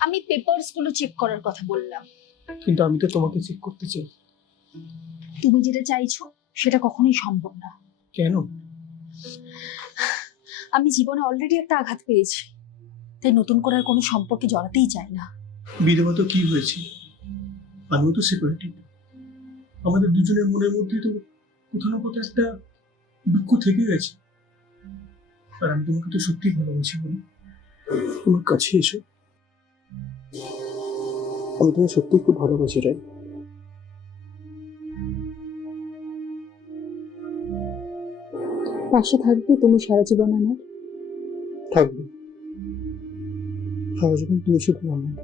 আমি পেপারসগুলো চেক করার কথা বললাম। কিন্তু আমি তো তোমাকে চেক করতে চাই। তুমি যেটা চাইছো সেটা কখনোই সম্ভব না। কেন? আমি জীবনে অলরেডি একটা আঘাত পেয়েছি। তাই নতুন করে আর কোনো সম্পর্কে জড়াতেই চাই না। বিধবা তো কি হয়েছে? আমিও তো সেপারেটেড আমাদের দুজনের মনের মধ্যে তো কোথাও না কোথাও একটা দুঃখ থেকে গেছে। আর আমি তোমাকে তো সত্যি ভালোবাসি বলি। আমার কাছে এসো। আমি তোমায় সত্যি খুব ভালোবাসি রাই পাশে থাকবে তুমি সারা জীবন আমার। থাকবে। সারা জীবন তুমি শুধু আমার।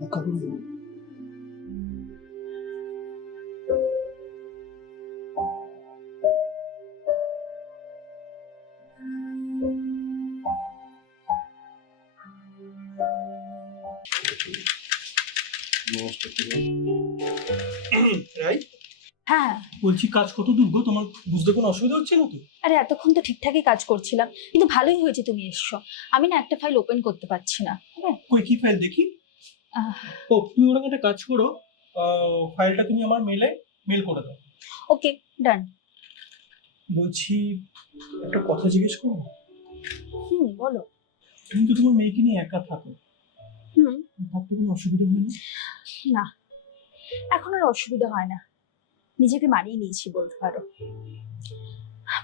একা হ্যাঁ। বলছি কাজ কত দূর গো? তোমার বুঝতে কোনো অসুবিধা হচ্ছে না তো? আরে এতক্ষণ তো ঠিকঠাকই কাজ করছিলাম কিন্তু ভালোই হয়েছে তুমি এসছো। আমি না একটা ফাইল ওপেন করতে পারছি না হ্যাঁ? কই কি ফাইল দেখি? ও তুমি ওরকম একটা কাজ করো ফাইলটা তুমি আমার মেলে মেল করে দাও। ওকে ডান বলছি একটা কথা জিজ্ঞেস করো? হুম বলো। তুমি তো তোমার মেয়েকে নিয়ে একা থাকো। হুম। থাকতে কোনো অসুবিধা হয় না? না এখন আর অসুবিধা হয় না। নিজেকে মানিয়ে নিয়েছি বলতে পারো।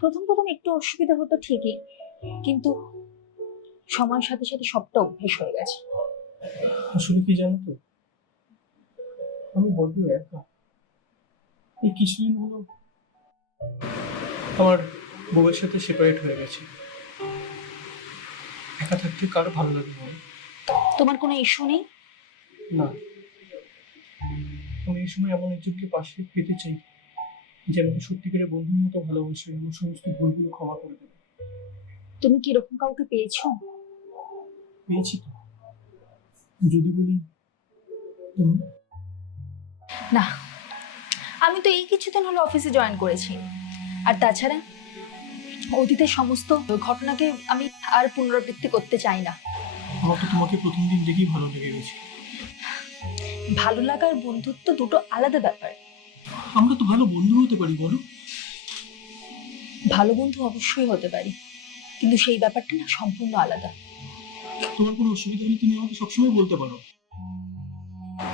প্রথম প্রথম একটু অসুবিধা হতো ঠিকই কিন্তু সময়ের সাথে সাথে সবটা অভ্যেস হয়ে গেছে। আসলে কি জানো তো? আমি বড্ড একা। এই কিছুদিন হলো আমার বউয়ের সাথে সেপারেট হয়ে গেছে। একা থাকতে কার ভালো লাগে বল তোমার কোনো ইস্যু নেই? না। আমি এই সময় এমন একজনকে পাশে পেতে চাই যে আমাকে সত্যিকারের বন্ধুর মতো ভালোবাসে আমার সমস্ত ভুলগুলো ক্ষমা করে দেবে। তুমি কি এরকম কাউকে পেয়েছ? পেয়েছি তো। যদি বলি তুমি? না। আমি তো এই কিছুদিন হলো অফিসে জয়েন করেছি। আর তাছাড়া অতীতের সমস্ত ঘটনাকে আমি আর পুনরাবৃত্তি করতে চাই না। আমার তো তোমাকে প্রথম দিন দেখেই ভালো লেগে গেছে। ভালো লাগার বন্ধুত্ব দুটো আলাদা ব্যাপার। আমরা তো ভালো বন্ধু হতে পারি বলো। ভালো বন্ধু অবশ্যই হতে পারি কিন্তু সেই ব্যাপারটা না সম্পূর্ণ আলাদা। তোমার কোনো অসুবিধা হলে তুমি আমাকে সবসময় বলতে পারো।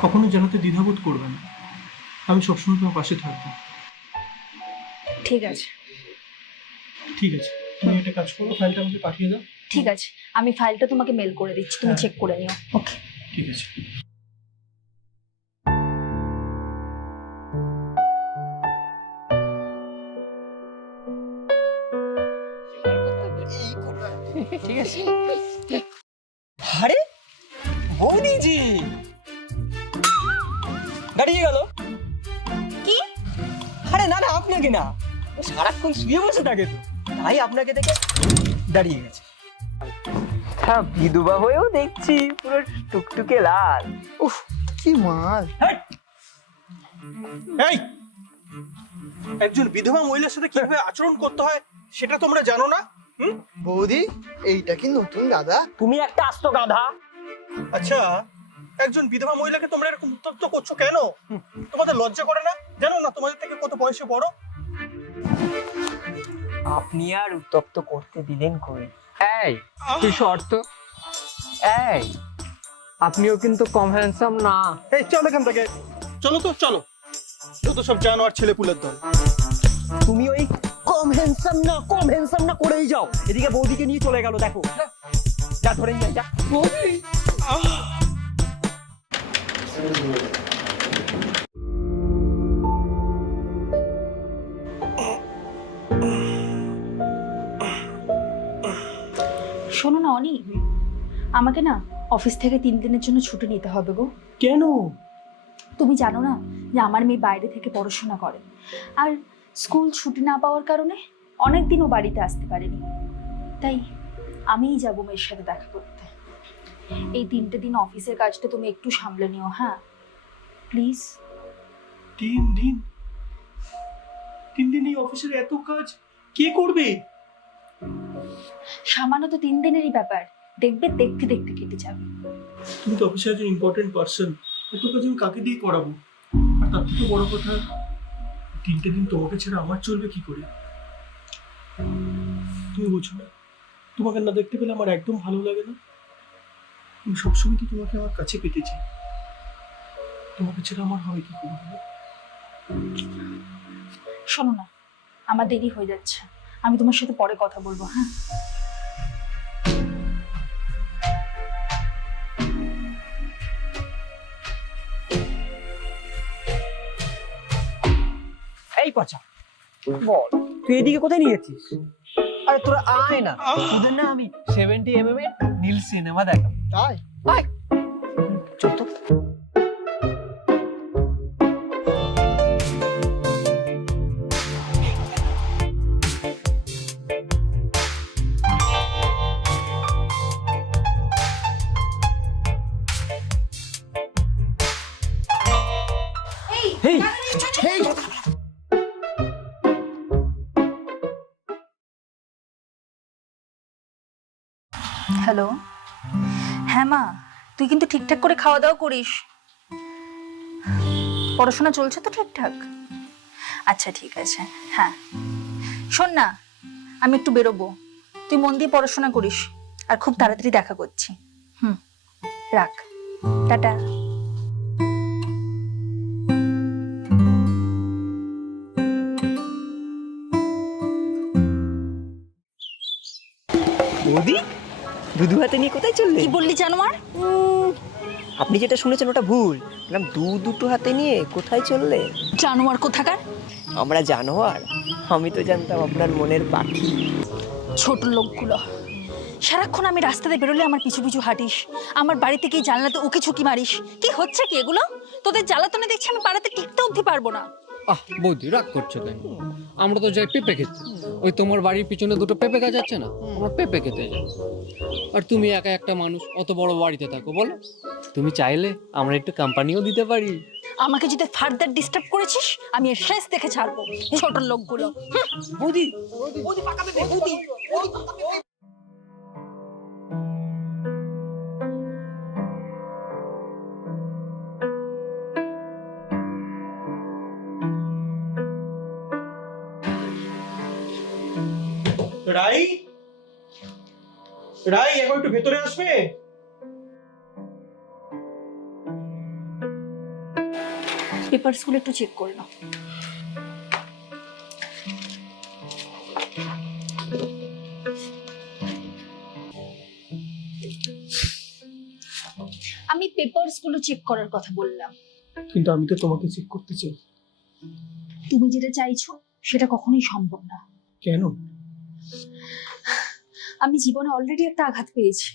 কখনো জানাতে দ্বিধাবোধ করবে না। আমি সবসময় তোমার পাশে থাকব। ঠিক আছে। ঠিক আছে। তুমি একটা কাজ করো ফাইলটা আমাকে পাঠিয়ে দাও। ঠিক আছে। আমি ফাইলটা তোমাকে মেল করে দিচ্ছি তুমি হ্যাঁ। চেক করে নিও। ওকে ঠিক আছে। বৌদিজি দাঁড়িয়ে গেল। কি? আরে না না আপনাকে না। ও সারাক্ষণ শুয়ে বসে থাকে তো। তাই আপনাকে দেখে দাঁড়িয়ে গেছে। হ্যাঁ বিধবা হয়েও দেখছি পুরো টুকটুকে লাল। উফ কি মাল। এই! এই! একজন বিধবা মহিলার সাথে কীভাবে আচরণ করতে হয় সেটা তোমরা জানো না? হুম? বৌদি এইটা কি নতুন দাদা তুমি একটা আস্ত গাধা। আচ্ছা একজন বিধবা মহিলাকে তোমরা এরকম উত্তপ্ত করছ কেন? তোমাদের লজ্জা করে না? জানো না তোমাদের থেকে কত বয়সে বড়? আপনি আর উত্তপ্ত করতে দিলেন কই? এই কি শর্ত? এই আপনিও কিন্তু কম হ্যান্ডসাম না। এই চলো এখান থেকে। চলো তো চলো। যত সব জানোয়ার ছেলে পুলের দল। তুমি ওই কম হ্যান্ডসাম না কম হ্যান্ডসাম না করেই যাও। এদিকে বৌদিকে নিয়ে চলে গেল দেখো। যা, যা ধরে নিয়ে আয়, যা শোনো না অনি। আমাকে না অফিস থেকে তিন দিনের জন্য ছুটি নিতে হবে গো। কেন? তুমি জানো না যে আমার মেয়ে বাইরে থেকে পড়াশোনা করে। আর স্কুল ছুটি না পাওয়ার কারণে অনেক দিনও বাড়িতে আসতে পারেনি। তাই আমিই যাব মেয়ের সাথে দেখা করতে। এই তিনটে দিন অফিসের কাজটা তুমি একটু সামলে নিও হ্যাঁ? প্লিজ তিন দিন? তিন দিন এই অফিসের এত কাজ কে করবে? সামান্য তো তিন দিনেরই ব্যাপার। দেখবে দেখতে দেখতে কেটে যাবে। তুমি তো অফিসে একজন ইম্পর্টেন্ট পার্সন এত কাজ আমি কাকে দিয়ে করাবো? আর তার থেকে বড় কথা তিনটে দিন তোমাকে ছাড়া আমার চলবে কি করে? তুমি বুঝো না। তোমাকে না দেখতে পেলে আমার একদম ভালো লাগে না। আমি সবসময় কি তোমাকে আমার কাছে পেতে চাই? তোমাকে ছাড়া আমার হবে কি করে শোনো না আমার দেরি হয়ে যাচ্ছে। আমি তোমার সাথে পরে কথা বলব হ্যাঁ? এই পচা বল তুই এদিকে কোথায় নিয়ে যাচ্ছিস? আরে তোরা আয় না। তোদের না আমি সেভেন্টি এম এম এর নীল সিনেমা দেখাবো। তাই আয় চল তো এই হ্যালো হ্যাঁ মা, তুই কিন্তু ঠিকঠাক করে খাওয়া দাওয়া করিস। পড়াশোনা চলছে তো ঠিকঠাক? আচ্ছা ঠিক আছে। হ্যাঁ। শোন না, আমি একটু বেরোবো। তুই মন দিয়ে পড়াশোনা করিস, আর খুব তাড়াতাড়ি দেখা করছি। হুম, রাখ। টাটা। হাতে নিয়ে কোথায় চললে? কি বললি জানোয়ার আপনি যেটা শুনেছেন ওটা ভুল। বললাম দু দুটো হাতে নিয়ে কোথায় চললে? জানোয়ার কোথাকার? আমরা জানোয়ার? আমি তো জানতাম আপনার মনের পাখি। ছোট লোকগুলো। সারাক্ষণ আমি রাস্তাতে বেরোলে আমার পিছু পিছু হাঁটিস। আমার বাড়িতে গিয়ে জানলাতে উকি ঝুঁকি মারিস। কি হচ্ছে কি এগুলো? তোদের জ্বালাতনে দেখছি আমি পাড়াতে টিকতে অবধি পারব না। আহ, বৌদি, রাগ করছ কেন? আমরা তো যাই পেঁপে খেতে। ওই তোমার বাড়ির পিছনে দুটো পেঁপে গাছ আছে না? আমরা পেঁপে খেতে যাই। আর তুমি একা একটা মানুষ, অত বড় বাড়িতে থাকো, বলো। তুমি চাইলে আমরা একটু কোম্পানিও দিতে পারি। আমাকে যদি ফার্দার ডিস্টার্ব করেছিস, আমি এর শেষ দেখে ছাড়বো ছোট লোকগুলো। বৌদি। রাই? রাই এখন একটু ভেতরে আসবে? পেপারসগুলো একটু চেক করে নাও। আমি পেপারসগুলো চেক করার কথা বললাম। কিন্তু আমি তো তোমাকে চেক করতে চাই। তুমি যেটা চাইছো সেটা কখনোই সম্ভব না। কেন? আমি জীবনে অলরেডি একটা আঘাত পেয়েছি।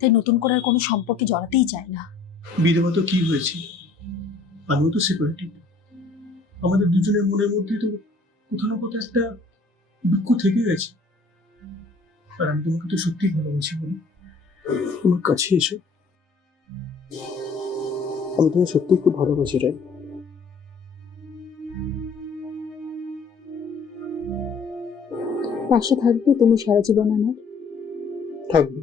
তাই নতুন করে আর কোনো সম্পর্কে জড়াতেই চাই না। বিধবা তো কি হয়েছে? আমিও তো সিকিউরিটি আমাদের দুজনের মনের মধ্যে তো কোথাও না কোথাও একটা দুঃখ থেকে গেছে। আর আমি তোমাকে তো সত্যি ভালোবাসি বলি। তোমার কাছে এসো। আমি তোমায় সত্যি খুব ভালোবাসি রাই পাশে থাকবে তুমি সারা জীবন আমার। থাকবে।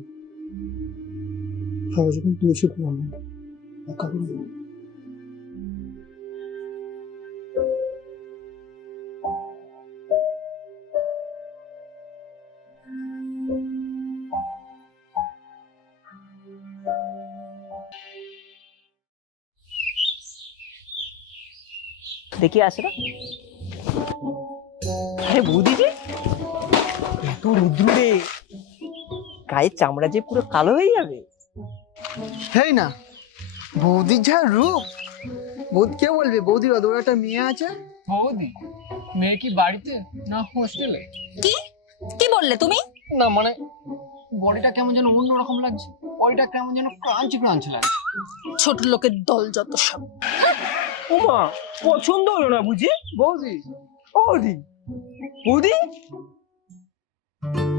সারা জীবন তুমি শুধু আমার একা করে দেখি আসে না? আরে এত রুদ্র রে গায়ের চামড়া যে পুরো কালো হয়ে যাবে। হেই না বৌদির যা রূপ। বৌদি কে বলবে বৌদির অত একটা মেয়ে আছে? বৌদি মেয়ে কি বাড়িতে না হোস্টেলে? কি? কি বললে তুমি? না মানে বডিটা কেমন যেন অন্যরকম লাগছে। ওইটা কেমন যেন ক্রাঞ্চি ক্রাঞ্চি লাগছে। ছোট লোকের দল যত সব। ওমা পছন্দ হলো না বুঝি? বৌদি। বৌদি? বৌদি? করছিস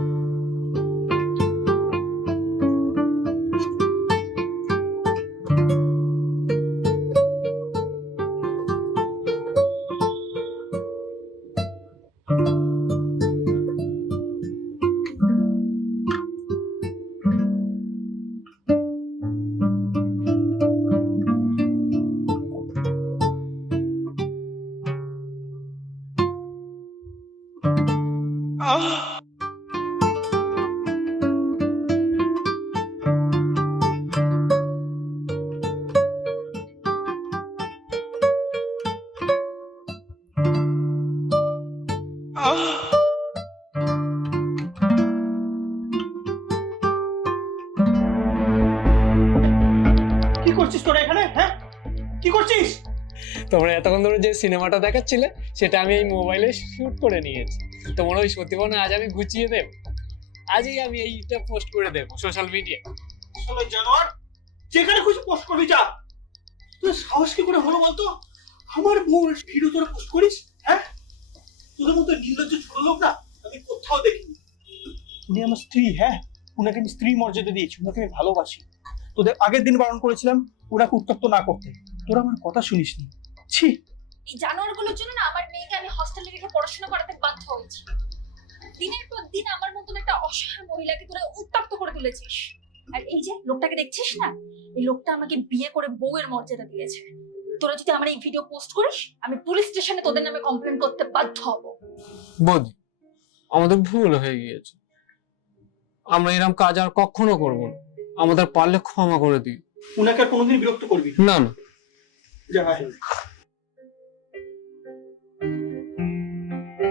কি করছিস? তোমরা এতক্ষণ ধরে যে সিনেমাটা দেখাচ্ছিলে সেটা আমি এই মোবাইলে শুট করে নিয়েছি। তোমার ওই সত্যি মনে আজ আমি গুছিয়ে দেব। আজই আমি এইটা পোস্ট করে দেবো সোশ্যাল মিডিয়া শালা জানোয়ার? যেখানে খুশি পোস্ট করবি যা। তোর সাহস কি করে হলো বলতো? আমার বউ ভিডিও তোরা পোস্ট করিস হ্যাঁ? তোদের মতো নির্লজ্জ ছোট লোক না আমি কোথাও দেখিনি। উনি আমার স্ত্রী হ্যাঁ? ওনাকে আমি স্ত্রী মর্যাদা দিয়েছি ওনাকে আমি ভালোবাসি। তোদের আগের দিন বারণ করেছিলাম ওনাকে উত্তপ্ত না করতে। তোরা আমার কথা শুনিসনি ছি। এই জানোয়ারগুলোর জন্য না আমার মেয়েকে আমি হস্টেলে রেখে পড়াশোনা করাতে বাধ্য হয়েছি। দিনের পর দিন আমার মতন একটা অসহায় মহিলাকে তোরা উত্তপ্ত করে তুলেছিস। আর এই যে লোকটাকে দেখছিস না? এই লোকটা আমাকে বিয়ে করে বউয়ের মর্যাদা দিয়েছে। তোরা যদি আমার এই ভিডিও পোস্ট করিস আমি পুলিশ স্টেশনে তোদের নামে কমপ্লেন করতে বাধ্য হব। বৌদি আমাদের ভুল হয়ে গিয়েছে। আমরা এরকম কাজ আর কখনো করব না। আমাদের পারলে ক্ষমা করে দিই উনাকে আর কোনোদিন বিরক্ত করবি না। না। না যা আয়।